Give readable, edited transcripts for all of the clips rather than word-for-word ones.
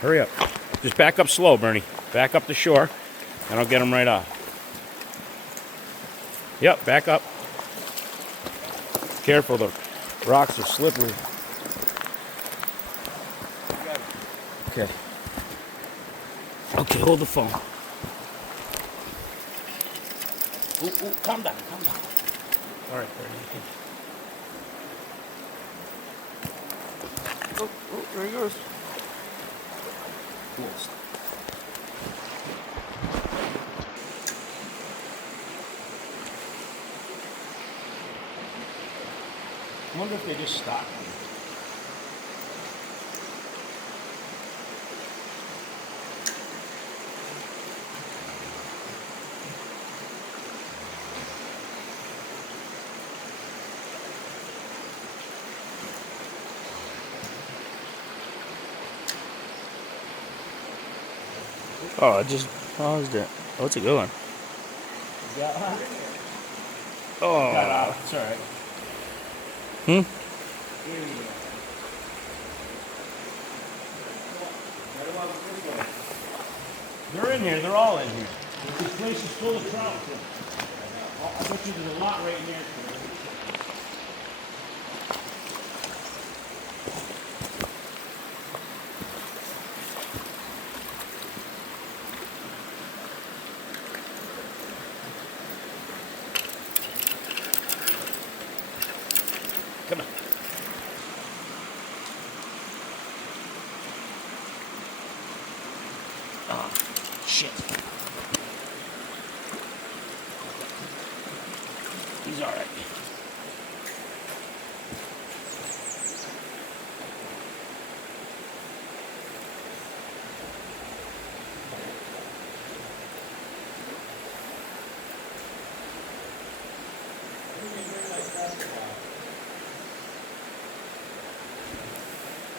Hurry up. Just back up slow, Bernie. Back up the shore, and I'll get them right off. Yep, back up. Careful, the rocks are slippery. Okay. Okay, hold the phone. Ooh, calm down, calm down. All right, Bernie. Oh, there he goes. Cool. I wonder if they just stop. Oh, I just paused it. Oh, what's it going? Yeah. Oh. It's all right. Hmm? They're in here. They're all in here. This place is full of trout. I bet you there's a lot right in there. Come on. Oh, shit. He's all right.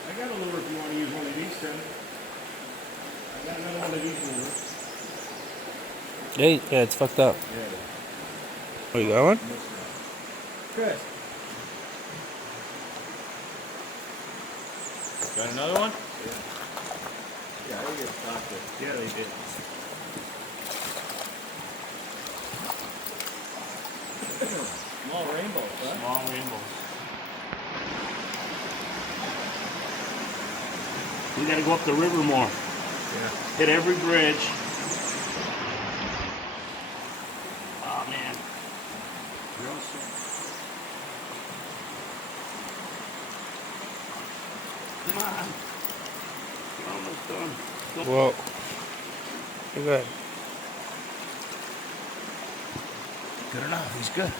I got a lure if you want to use one of these, Tim. I got another one of these lures. Hey, yeah, it's fucked up. Yeah. Where you going? Good. Got another one? Yeah, I think it's plastic. Yeah, they did. Small rainbows, huh? Small rainbows. We gotta go up the river more. Yeah. Hit every bridge. Oh man. You're all set. Come on. You're almost done. Whoa. You're good. Good enough. He's good.